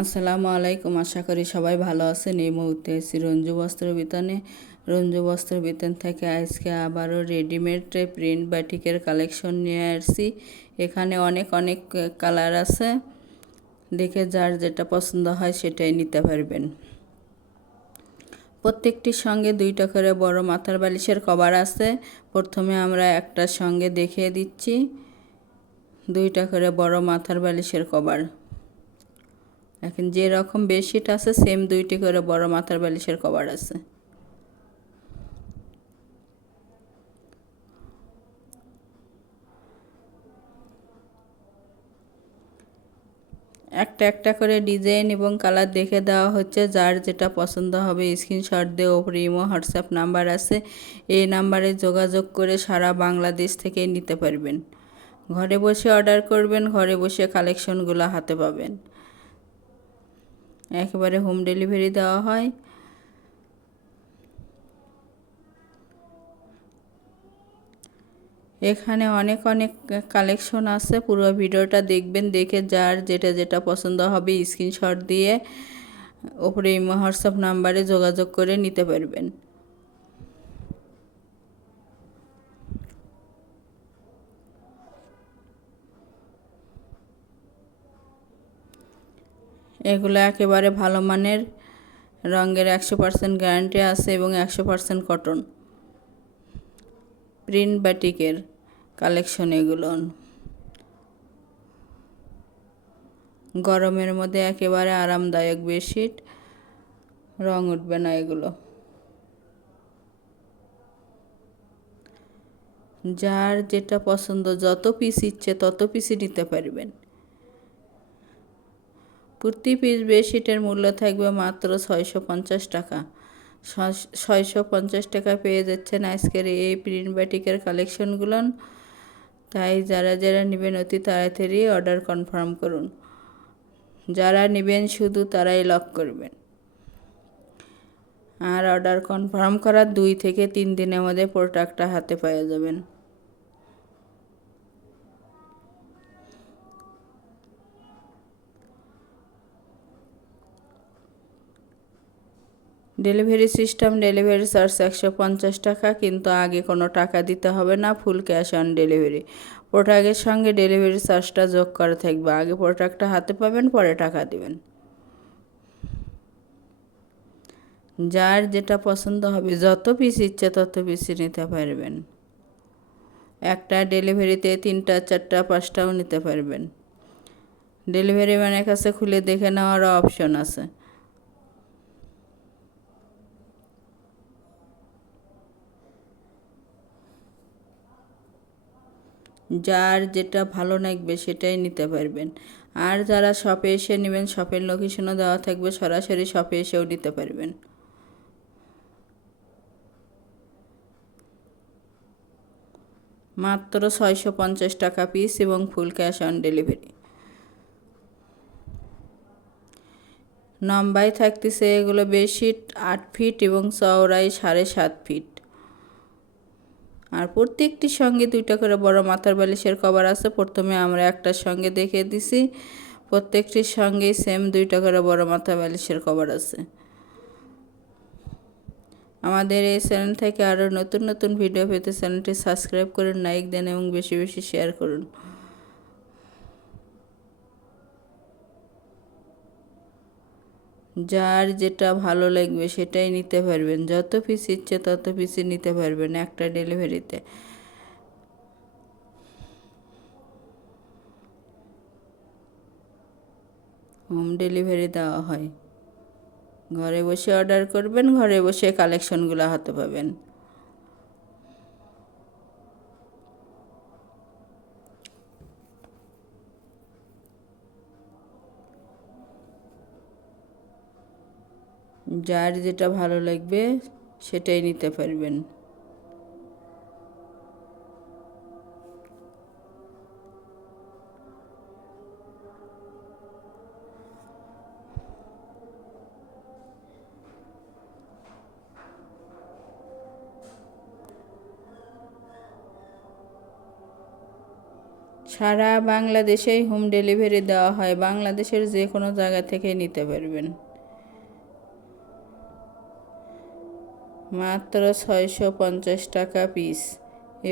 আসসালামু আলাইকুম। আশা করি সবাই ভালো আছেন। এই মুহূর্তে এসেছি রঞ্জু বস্ত্র বিতানে। রঞ্জু বস্ত্র বিতান থেকে আজকে আবারও রেডিমেড প্রিন্ট বাটিকের কালেকশন নিয়ে আসছি। এখানে অনেক অনেক কালার আছে, দেখে যার যেটা পছন্দ হয় সেটাই নিতে পারবেন। প্রত্যেকটির সঙ্গে 2টা করে বড় মাথার বালিশের কভার আছে। প্রথমে আমরা একটার সঙ্গে দেখিয়ে দিচ্ছি 2টা করে বড় মাথার বালিশের কভার। এখন যে রকম বেডশিট আছে সেম 2টি করে বড় মাথার বালিশের কভার আছে। একটা একটা করে ডিজাইন এবং কালার দেখে দেওয়া হচ্ছে। যার যেটা পছন্দ হবে স্ক্রিনশট দিয়ে ওপরে ইমো হোয়াটসঅ্যাপ নাম্বার আছে, এই নাম্বারে যোগাযোগ করে সারা বাংলাদেশ থেকে নিতে পারবেন। ঘরে বসে অর্ডার করবেন, ঘরে বসে কালেকশনগুলো হাতে পাবেন। একেবারে হোম ডেলিভারি দেওয়া হয়। এখানে অনেক অনেক কালেকশন আছে, পুরো ভিডিওটা দেখবেন। দেখে যার যেটা যেটা পছন্দ হবে স্ক্রিনশট দিয়ে ওপরে ইমো হোয়াটসঅ্যাপ নাম্বারে যোগাযোগ করে নিতে পারবেন। এগুলো একেবারে ভালো মানের, রঙের 100% গ্যারান্টি আছে এবং 100% কটন প্রিন্ট বাটিকের কালেকশন। এগুলো গরমের মধ্যে একেবারে আরামদায়ক বেডশিট, রং উঠবে না এগুলো। যার যেটা পছন্দ, যত পিস ইচ্ছে তত পিসই নিতে পারবেন। প্রতি পিস বেডশিটের মূল্য থাকবে মাত্র 650 টাকা। 650 টাকা পেয়ে যাচ্ছেন আজকের এই প্রিন্ট বাটিকের কালেকশনগুলো। তাই যারা যারা নেবেন অতি তাড়াতাড়ি অর্ডার কনফার্ম করুন। যারা নেবেন শুধু তারাই লক করবেন। আর অর্ডার কনফার্ম করার 2 থেকে 3 দিনের মধ্যে প্রোডাক্টটা হাতে পেয়ে যাবেন। ডেলিভারি সিস্টেম, ডেলিভারি চার্জ 150 টাকা, কিন্তু আগে কোনো টাকা দিতে হবে না, ফুল ক্যাশ অন ডেলিভারি। প্রোডাক্টের সঙ্গে ডেলিভারি চার্জটা যোগ করা থাকবে। আগে প্রোডাক্টটা হাতে পাবেন, পরে টাকা দিবেন। যার যেটা পছন্দ হবে, যত পিস ইচ্ছে তত পিসই নিতে পারবেন। একটা ডেলিভারিতে 3টা 4টা 5টাও নিতে পারবেন। ডেলিভারি ম্যানের কাছে খুলে দেখে নেওয়ারও অপশন আছে। যার যেটা ভালো লাগবে সেটাই নিতে পারবেন। আর যারা শপে এসে নেবেন, শপের লোকেশনও দেওয়া থাকবে, সরাসরি শপে এসেও নিতে পারবেন। মাত্র 650 টাকা পিস এবং ফুল ক্যাশ অন ডেলিভারি। লম্বায় থাকতেছে এগুলো বেডশিট 8 ফিট এবং চওড়ায় 7.5 ফিট। আর প্রত্যেকটির সঙ্গে 2টা করে বড় মাথার বালিশের কভার আছে। প্রথমে আমরা একটার সঙ্গে দেখিয়ে দিছি, প্রত্যেকটির সঙ্গেই সেম 2টা করে বড় মাথার বালিশের কভার আছে। আমাদের এই চ্যানেল থেকে আরও নতুন নতুন ভিডিও পেতে চ্যানেলটি সাবস্ক্রাইব করুন, লাইক দেন এবং বেশি বেশি শেয়ার করুন। যার যেটা ভালো লাগবে সেটাই নিতে পারবেন। যত পিস ইচ্ছে তত পিসই নিতে পারবেন একটা ডেলিভারিতে। হোম ডেলিভারি দেওয়া হয়। ঘরে বসে অর্ডার করবেন, ঘরে বসে কালেকশনগুলো হাতে পাবেন। যার যেটা ভালো লাগবে সেটাই নিতে পারবেন। সারা বাংলাদেশেই হোম ডেলিভারি দেওয়া হয়, বাংলাদেশের যে কোনো জায়গা থেকে নিতে পারবেন। মাত্র 650 টাকা পিস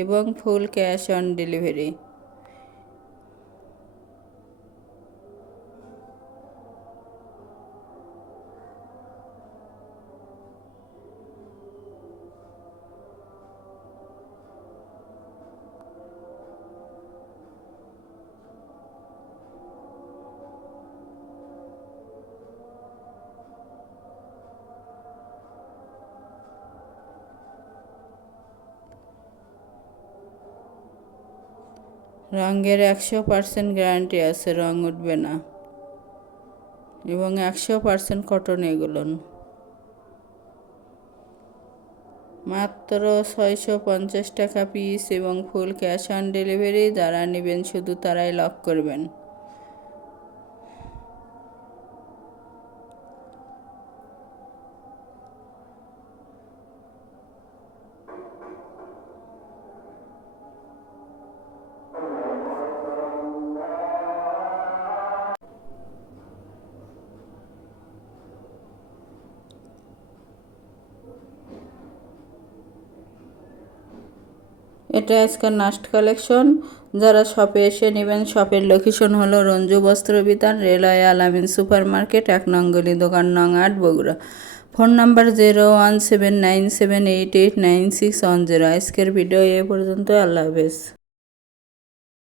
এবং ফুল ক্যাশ অন ডেলিভারি। রঙের 100% গ্যারান্টি আছে, রং উঠবে না এবং 100% কটন এগুলো। মাত্র 650 টাকা পিস এবং ফুল ক্যাশ অন ডেলিভারি। যারা নেবেন শুধু তারাই লক করবেন। এটা আজকের লাস্ট কালেকশন। যারা শপে এসে নেবেন, শপের লোকেশন হলো রঞ্জু বস্ত্র বিতান, রেলওয়ে আলামিন সুপার মার্কেট, 1 নং গলি, দোকান নং 8, বগুড়া। Phone number 01797889610। আজকের ভিডিও এ পর্যন্ত। আল্লাহ হাফেজ।